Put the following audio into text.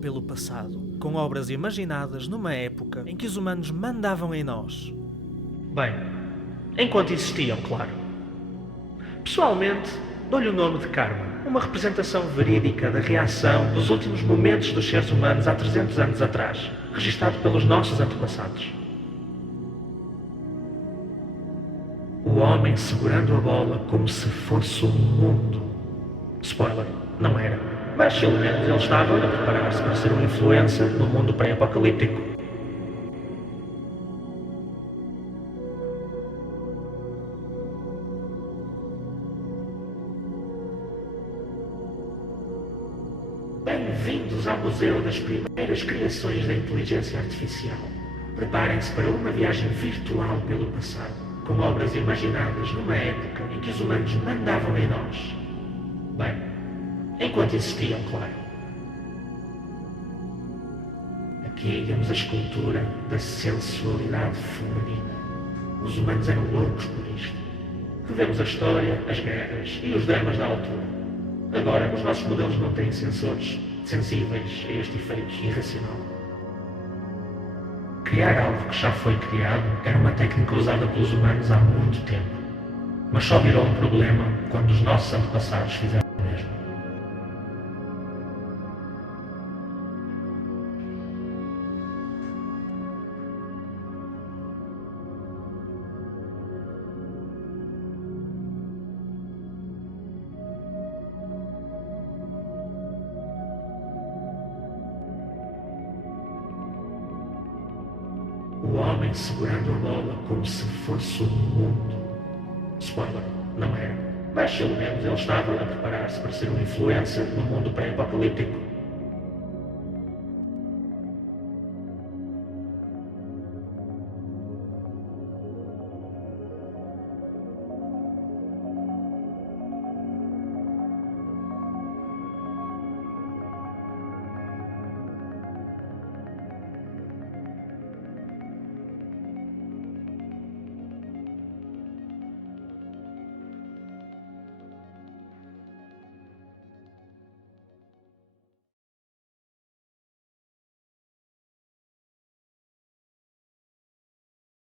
Pelo passado, com obras imaginadas numa época em que os humanos mandavam em nós. Bem, enquanto existiam, claro. Pessoalmente, dou-lhe o nome de karma, uma representação verídica da reação dos últimos momentos dos seres humanos há 300 anos atrás, registado pelos nossos antepassados. O homem segurando a bola como se fosse o mundo. Spoiler, não era. Mas pelo menos ele estava a preparar-se para ser uma influência no mundo pré-apocalíptico. Bem-vindos ao Museu das Primeiras Criações da Inteligência Artificial. Preparem-se para uma viagem virtual pelo passado, com obras imaginadas numa época em que os humanos mandavam em nós. Bem, enquanto existiam, claro. Aqui temos a escultura da sensualidade feminina. Os humanos eram loucos por isto. Revemos a história, as guerras e os dramas da altura. Agora, os nossos modelos não têm sensores sensíveis a este efeito irracional. Criar algo que já foi criado era uma técnica usada pelos humanos há muito tempo. Mas só virou um problema quando os nossos antepassados fizeram o mesmo. O homem segurando a bola como se fosse o mundo. Spoiler, não era. Mas pelo menos ele estava a preparar-se para ser uma influência no mundo pré-apocalíptico.